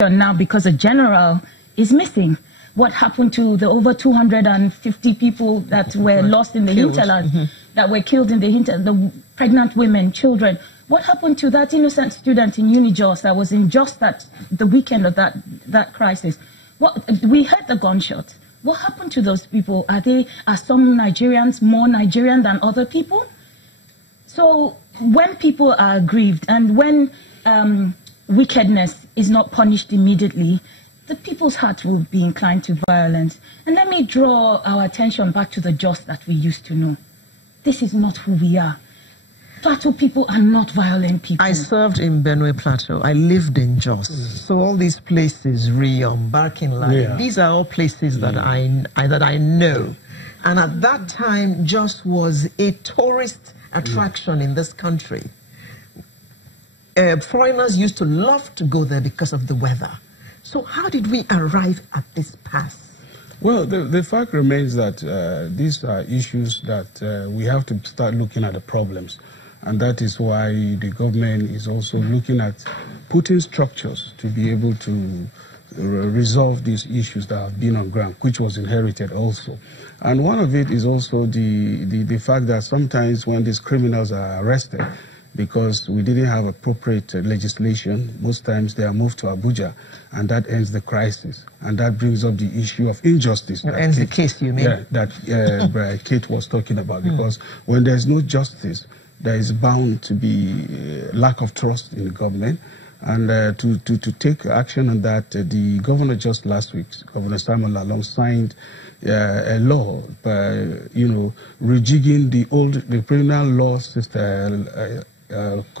now because a general is missing. What happened to the over 250 people that were lost in the hinterland, that were killed in the hinterland, the pregnant women, children? What happened to that innocent student in UniJOS that was in just the weekend of that crisis? We heard the gunshots. What happened to those people? Are some Nigerians more Nigerian than other people? So when people are aggrieved and when wickedness is not punished immediately, the people's hearts will be inclined to violence. And let me draw our attention back to the Jos that we used to know. This is not who we are. Plateau people are not violent people. I served in Benue Plateau. I lived in Jos. So all these places, Riom, Barking Line, these are all places that I know. And at that time, Jos was a tourist attraction in this country. Foreigners used to love to go there because of the weather. So how did we arrive at this pass? Well, the fact remains that these are issues that we have to start looking at the problems. And that is why the government is also looking at putting structures to be able to resolve these issues that have been on ground, which was inherited also. And one of it is also the fact that sometimes when these criminals are arrested, because we didn't have appropriate legislation, most times they are moved to Abuja, and that ends the crisis. And that brings up the issue of injustice. That ends the case, you mean? Yeah, that Kate was talking about, because when there's no justice, there is bound to be lack of trust in the government. And to take action on that, the governor just last week, Governor Simon Lalong, signed a law by, rejigging the criminal law system,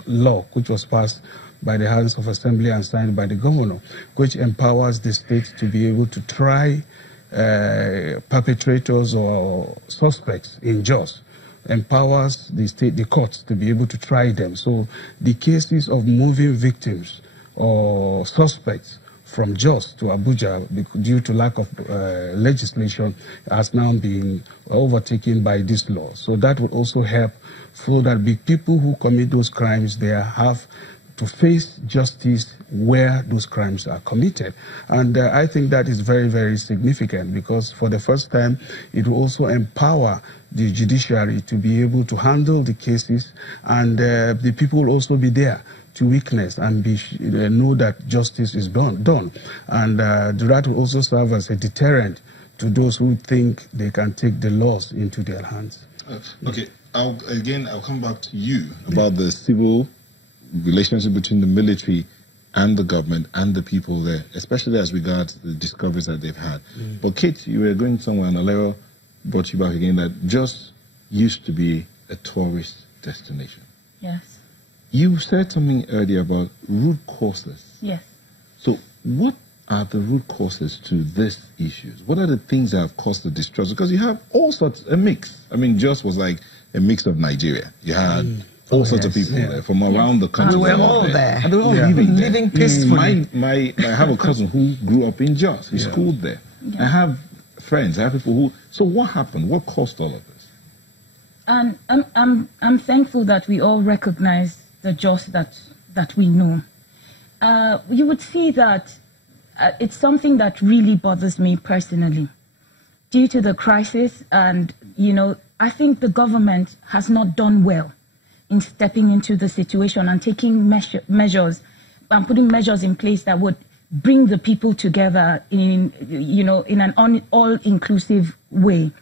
law, which was passed by the House of Assembly and signed by the governor, which empowers the state to be able to try perpetrators or suspects in Jos, empowers the courts to be able to try them. So the cases of moving victims or suspects from Jos to Abuja due to lack of legislation has now been overtaken by this law. So that will also help so that the people who commit those crimes there have to face justice where those crimes are committed. And I think that is very, very significant, because for the first time, it will also empower the judiciary to be able to handle the cases, and the people will also be there to witness and know that justice is done. And that will also serve as a deterrent to those who think they can take the laws into their hands. Okay, I'll come back to you about the civil relationship between the military and the government and the people there, especially as regards the discoveries that they've had. But Kate, you were going somewhere, and Alero brought you back again, that Jos used to be a tourist destination. Yes. You said something earlier about root causes. Yes. So what are the root causes to these issues? What are the things that have caused the distrust? Because you have all sorts, a mix. I mean, Jos was like a mix of Nigeria. You had all sorts of people there from around the country. We were all there. And they were all living peacefully. I have a cousin who grew up in Jos. He schooled there. I have friends. I have people who... So what happened? What caused all of this? And I'm thankful that we all recognize the Jos that we know. You would see that it's something that really bothers me personally. Due to the crisis, and, I think the government has not done well in stepping into the situation and taking measures and putting measures in place that would bring the people together in an all-inclusive way.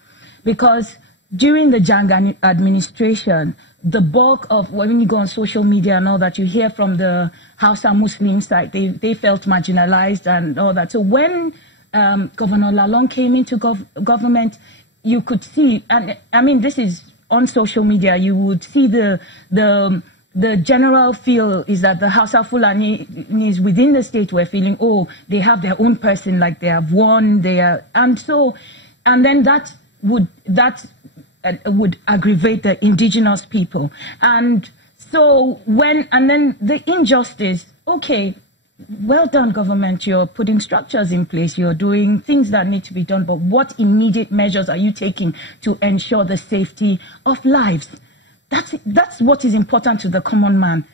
Because during the Jang administration, the bulk of, when you go on social media and all that, you hear from the Hausa Muslim side, they felt marginalized and all that. So when Governor Lalong came into government, you could see, and I mean, this is on social media, you would see the general feel is that the Hausa Fulanis within the state were feeling, oh, they have their own person, like they have won, and then that would aggravate the indigenous people. And so and then the injustice, okay, well done, government, you're putting structures in place, you're doing things that need to be done, but what immediate measures are you taking to ensure the safety of lives? That's what is important to the common man.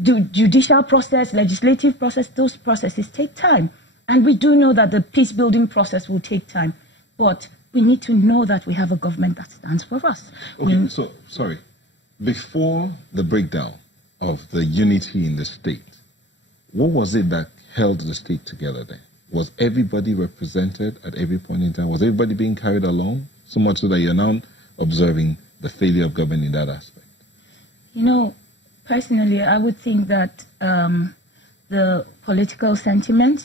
judicial process, legislative process, those processes take time. And we do know that the peace-building process will take time. But we need to know that we have a government that stands for us. Okay, so, sorry. Before the breakdown of the unity in the state, what was it that held the state together then? Was everybody represented at every point in time? Was everybody being carried along? So much so that you're now observing the failure of government in that aspect. You know, personally, I would think that the political sentiment,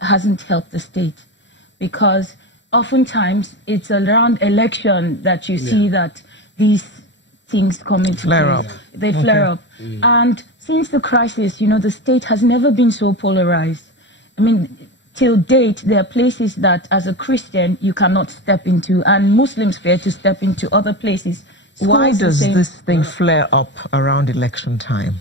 hasn't helped the state, because oftentimes it's around election that you see that these things come into flare up. They flare up. And since the crisis, the state has never been so polarized. I mean, till date, there are places that as a Christian you cannot step into, and Muslims fear to step into other places. Why does this thing flare up around election time?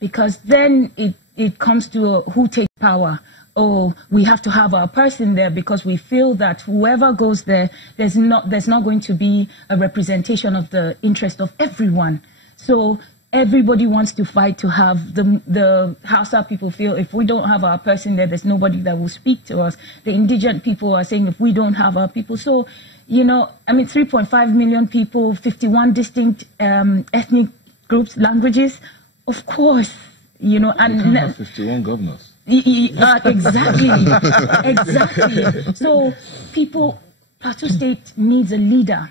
Because then it comes to who takes power. Oh, we have to have our person there because we feel that whoever goes there, there's not going to be a representation of the interest of everyone. So everybody wants to fight to have the Hausa people feel if we don't have our person there, there's nobody that will speak to us. The indigent people are saying if we don't have our people. So, 3.5 million people, 51 distinct ethnic groups, languages, of course, and you can't have 51 governors. Exactly. So Plateau State needs a leader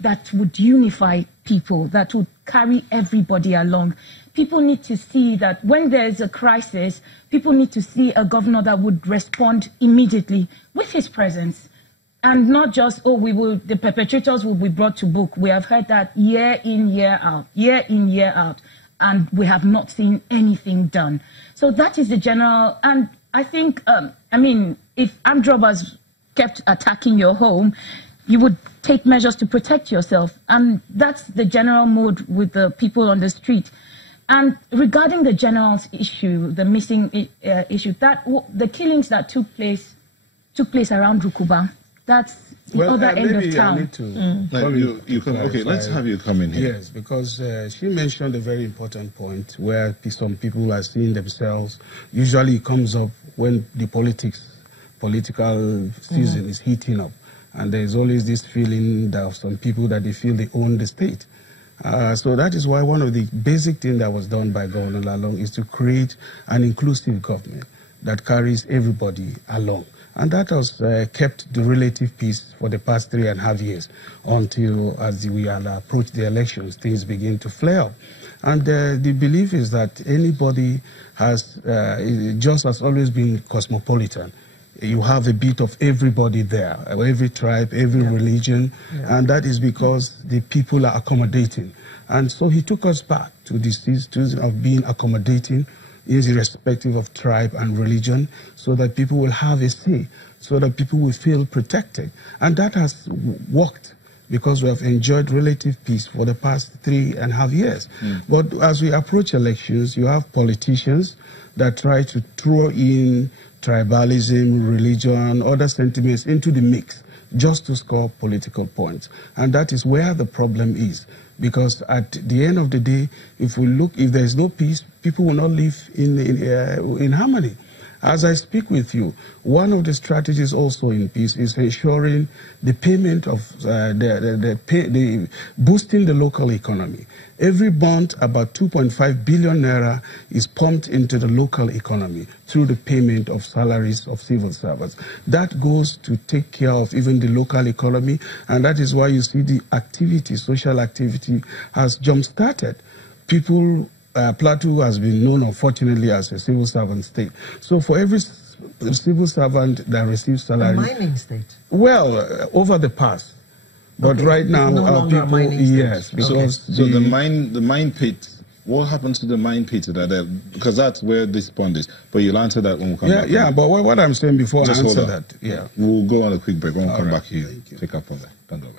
that would unify people, that would carry everybody along. People need to see that when there is a crisis, people need to see a governor that would respond immediately with his presence. And not just, the perpetrators will be brought to book. We have heard that year in, year out, and we have not seen anything done. So that is the general, and I think, if armed robbers kept attacking your home, you would take measures to protect yourself. And that's the general mood with the people on the street. And regarding the general issue, the missing issue, the killings that took place around Rukuba, that's the other end of town. Let's have you come in here. Yes, because she mentioned a very important point where some people are seeing themselves. Usually it comes up when the political season is heating up. And there's always this feeling that some people that they feel they own the state. So that is why one of the basic things that was done by Governor Lalong is to create an inclusive government that carries everybody along. And that has kept the relative peace for the past 3.5 years until, as we approach the elections, things begin to flare up. And the belief is that anybody just has always been cosmopolitan. You have a bit of everybody there, every tribe, every religion, and that is because the people are accommodating. And so he took us back to this institution of being accommodating, irrespective of tribe and religion, so that people will have a say, so that people will feel protected. And that has worked because we have enjoyed relative peace for the past 3.5 years. But as we approach elections, you have politicians that try to throw in tribalism, religion, other sentiments into the mix just to score political points. And that is where the problem is. Because at the end of the day, if there is no peace, people will not live in harmony. As I speak with you, one of the strategies also in peace is ensuring the payment of boosting the local economy. Every month, about 2.5 billion naira is pumped into the local economy through the payment of salaries of civil servants. That goes to take care of even the local economy, and that is why you see the activity, social activity, has jump-started. Plateau has been known, unfortunately, as a civil servant state. So for every civil servant that receives salary... A mining state? Well, over the past. But right now, our people... Yes. Because so the mine pit... What happens to the mine pit? Because that's where this pond is. But you'll answer that when we come back. Yeah, but what I'm saying before Just I answer that... We'll go on a quick break. When we come back, you pick up on that. Don't worry.